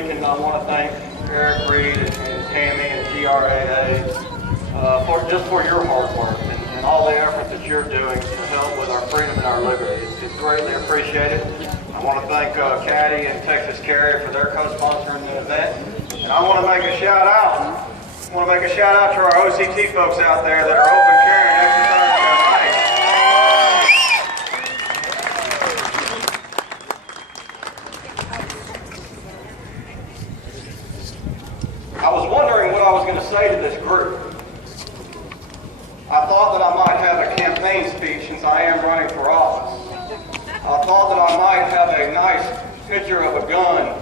speaking, I want to thank Eric Reed and Tammy and GRAA for your hard work and all the effort that you're doing to help with our freedom and our liberty. It's greatly appreciated. I want to thank CATI and Texas Carrier for their co-sponsoring the event. And I want to make a shout out. I want to make a shout out to our OCT folks out there that are open carrying and exercising their rights. I was wondering what I was going to say to this group. I thought that I might have a campaign speech since I am running for office. I thought that I might have a nice picture of a gun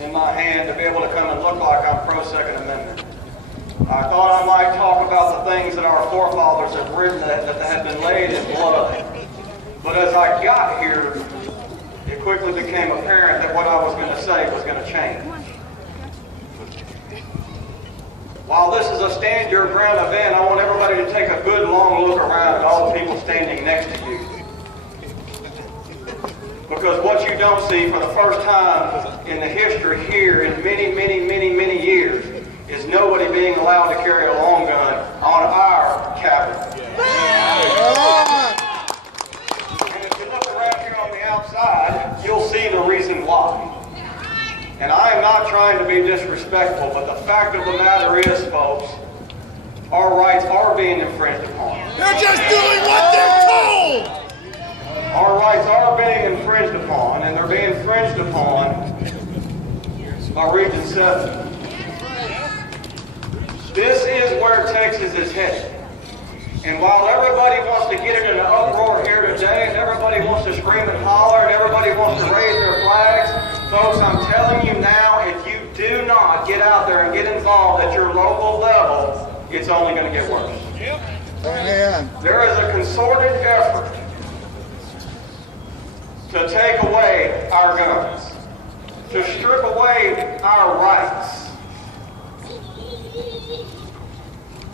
in my hand to be able to come and look like I'm pro-Second Amendment. I thought I might talk about the things that our forefathers have written that had been laid in blood. But as I got here, it quickly became apparent that what I was going to say was going to change. While this is a stand your ground event, I want everybody to take a good long look around at all the people standing next to you. Because what you don't see for the first time in the history here in many years is nobody being allowed to carry a long gun on our Capitol. And if you look around here on the outside, you'll see the reason why. And I am not trying to be disrespectful, but the fact of the matter is, folks, our rights are being infringed upon. They're just doing what they're told! Our rights are being infringed upon, and they're being infringed upon by Region 7. This is where Texas is headed. And while everybody wants to get into an uproar here today, and everybody wants to scream and holler, and everybody wants to raise their flags, folks, I'm telling you now, if you do not get out there and get involved at your local level, it's only going to get worse. Amen. There is a concerted effort to take away our guns, to strip away our rights.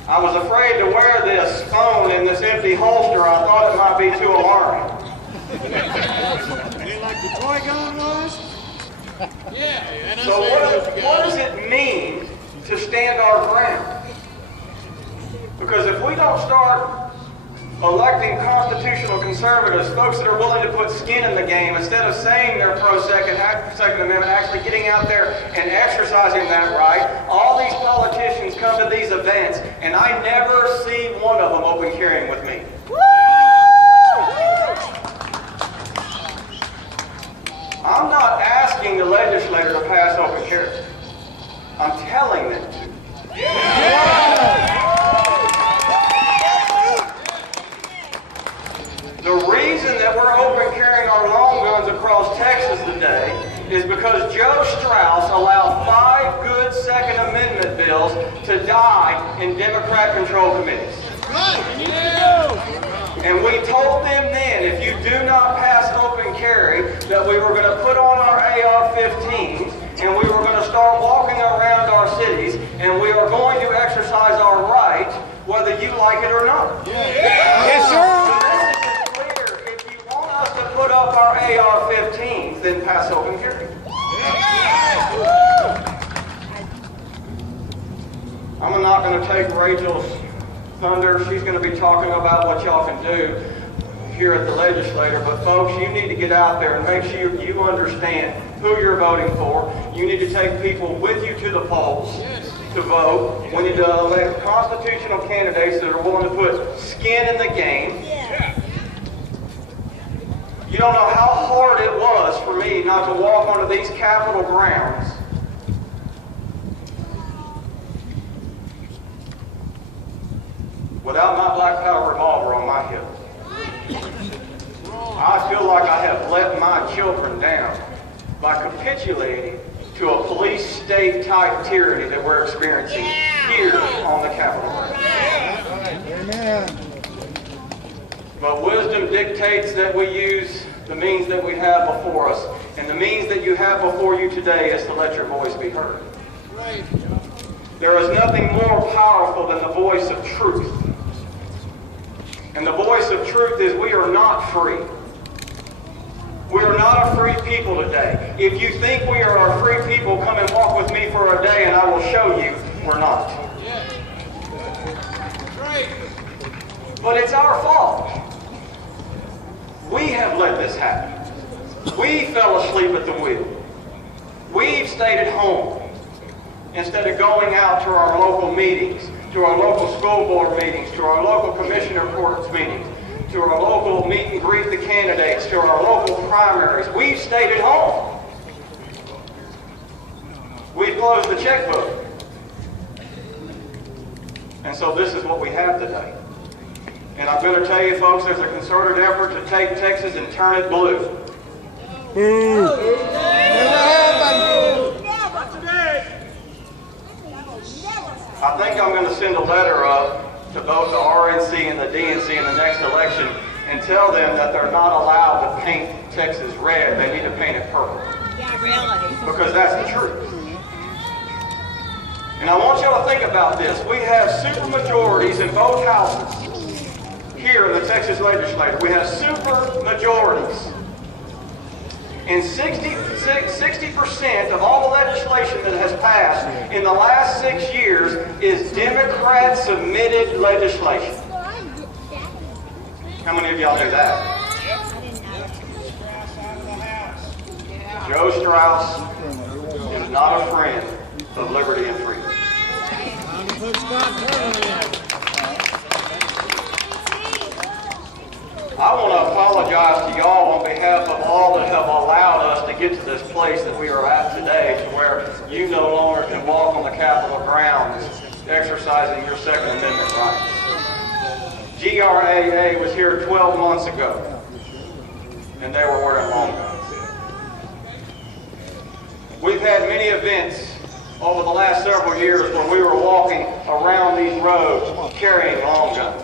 I was afraid to wear this phone in this empty holster. I thought it might be too alarming. You like the toy gun was? Yeah. So what does it mean to stand our ground? Because if we don't start electing constitutional conservatives, folks that are willing to put skin in the game, instead of saying they're pro-Second Amendment, actually getting out there and exercising that right, all these politicians come to these events, and I never see one of them open carrying with me. I'm not asking the legislature to pass open carry. I'm telling them to. The reason that we're open carrying our long guns across Texas today is because Joe Strauss allowed 5 good Second Amendment bills to die in Democrat-controlled committees. And we told them then, if you do not pass open carry, that we were going to put on our AR-15s and we were going to start walking around our cities and we are going to exercise our right whether you like it or not. Yes, sir. To put up our AR-15s, then pass open carry. I'm not going to take Rachel's thunder. She's going to be talking about what y'all can do here at the legislature. But folks, you need to get out there and make sure you understand who you're voting for. You need to take people with you to the polls to vote. We need to elect constitutional candidates that are willing to put skin in the game. You don't know how hard it was for me not to walk onto these Capitol grounds without my black powder revolver on my hip. I feel like I have let my children down by capitulating to a police state type tyranny that we're experiencing here on the Capitol grounds. Amen. But wisdom dictates that we use the means that we have before us. And the means that you have before you today is to let your voice be heard. Right. There is nothing more powerful than the voice of truth. And the voice of truth is we are not free. We are not a free people today. If you think we are a free people, come and walk with me for a day and I will show you we're not. Right. But it's our fault. We have let this happen. We fell asleep at the wheel. We've stayed at home instead of going out to our local meetings, to our local school board meetings, to our local commissioner courts meetings, to our local meet and greet the candidates, to our local primaries. We've stayed at home. We've closed the checkbook. And so this is what we have today. And I'm going to tell you folks, there's a concerted effort to take Texas and turn it blue. Never happened. I think I'm going to send a letter up to both the RNC and the DNC in the next election and tell them that they're not allowed to paint Texas red. They need to paint it purple. Yeah, really. Because that's the truth. And I want y'all to think about this. We have supermajorities in both houses here in the Texas legislature. We have supermajorities. And 60% of all the legislation that has passed in the last 6 years is Democrat-submitted legislation. How many of y'all knew that? Joe Strauss is not a friend of liberty and freedom. I want to apologize to y'all on behalf of all that have allowed us to get to this place that we are at today, to where you no longer can walk on the Capitol grounds exercising your Second Amendment rights. GRAA was here 12 months ago, and they were wearing long guns. We've had many events over the last several years where we were walking around these roads carrying long guns.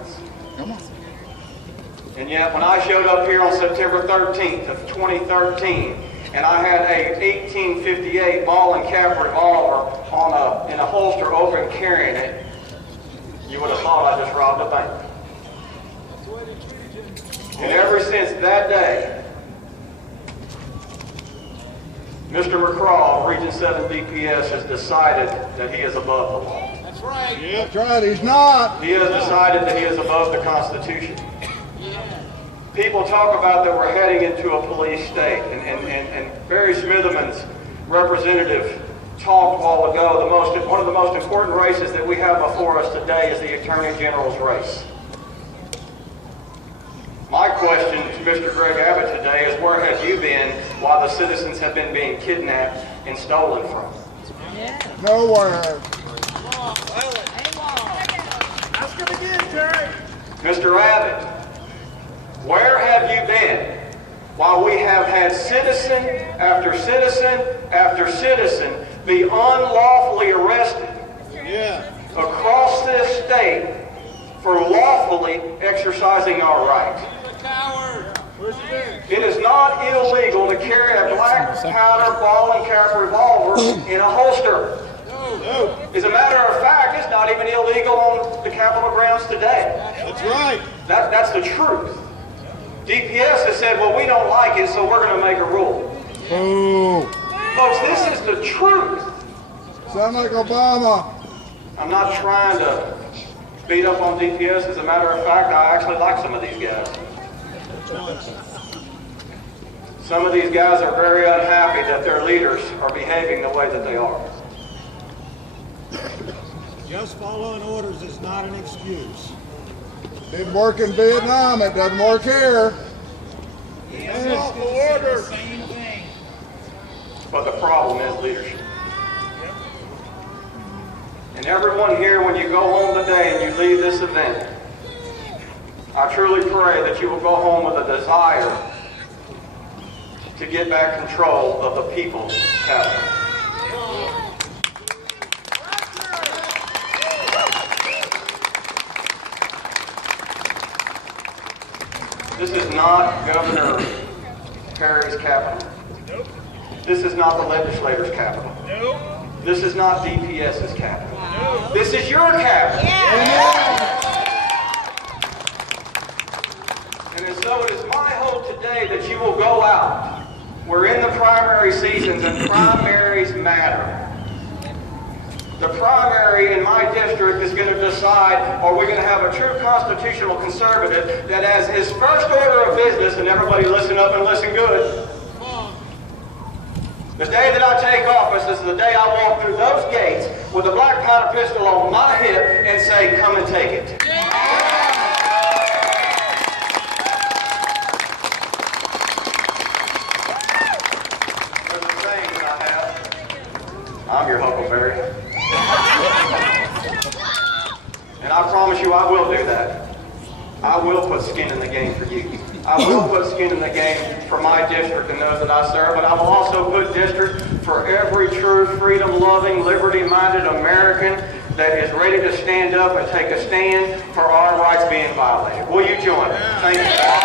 And yet, when I showed up here on September 13th of 2013, and I had a 1858 ball and cap revolver in a holster open carrying it, you would have thought I just robbed a bank. And ever since that day, Mr. McCraw, Region 7 DPS, has decided that he is above the law. That's right. Yeah. That's right, he's not. He has decided that he is above the Constitution. People talk about that we're heading into a police state, and Barry Smitherman's representative talked a while ago, one of the most important races that we have before us today is the Attorney General's race. My question to Mr. Greg Abbott today is, where have you been while the citizens have been being kidnapped and stolen from? Nowhere. Ask him again, Terry. Mr. Abbott, where have you been while we have had citizen after citizen after citizen be unlawfully arrested across this state for lawfully exercising our right? It is not illegal to carry a black powder ball and cap revolver in a holster. As a matter of fact, it's not even illegal on the Capitol grounds today. That's right. That's the truth. DPS has said, well, we don't like it, so we're going to make a rule. Ooh. Folks, this is the truth. Sound like Obama. I'm not trying to beat up on DPS. As a matter of fact, I actually like some of these guys. Some of these guys are very unhappy that their leaders are behaving the way that they are. Just following orders is not an excuse. Didn't work in Vietnam, it doesn't work here. Lawful order. But the problem is leadership. And everyone here, when you go home today and you leave this event, I truly pray that you will go home with a desire to get back control of the people's capital. This is not Governor Perry's capital. Nope. This is not the legislator's capital. Nope. This is not DPS's capital. Nope. This is your capital. And so it is my hope today that you will go out We're in the primary seasons, and primaries matter. The primary in my district is going to decide, are we going to have a true constitutional conservative that as his first order of business, and everybody listen up and listen good, the day that I take office is the day I walk through those gates with a black powder pistol on my hip and say, come and take it. There's a saying that I have. I'm your Huckleberry. And I promise you I will do that. I will put skin in the game for you. I will put skin in the game for my district and those that I serve, but I will also put district for every true freedom-loving, liberty-minded American that is ready to stand up and take a stand for our rights being violated. Will you join me? Thank you.